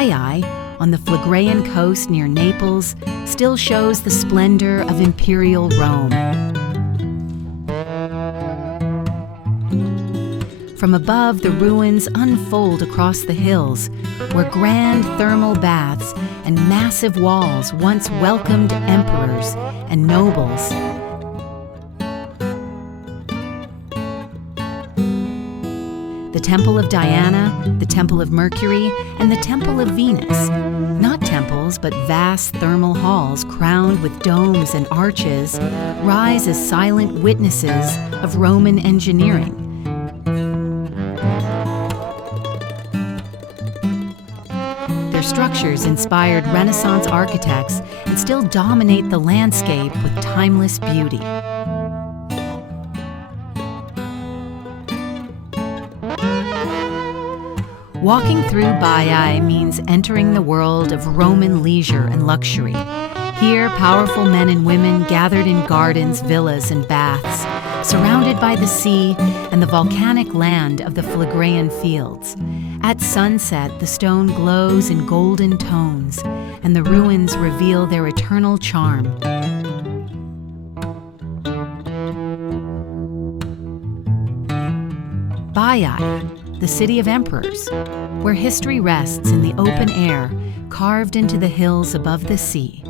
Baiae, on the Phlegraean Coast near Naples, still shows the splendor of imperial Rome. From above, the ruins unfold across the hills, where grand thermal baths and massive walls once welcomed emperors and nobles. The Temple of Diana, the Temple of Mercury, and the Temple of Venus. Not temples, but vast thermal halls crowned with domes and arches, rise as silent witnesses of Roman engineering. Their structures inspired Renaissance architects and still dominate the landscape with timeless beauty. Walking through Baiae means entering the world of Roman leisure and luxury. Here, powerful men and women gathered in gardens, villas, and baths, surrounded by the sea and the volcanic land of the Phlegraean fields. At sunset, the stone glows in golden tones, and the ruins reveal their eternal charm. Baiae, the city of emperors, where history rests in the open air, carved into the hills above the sea.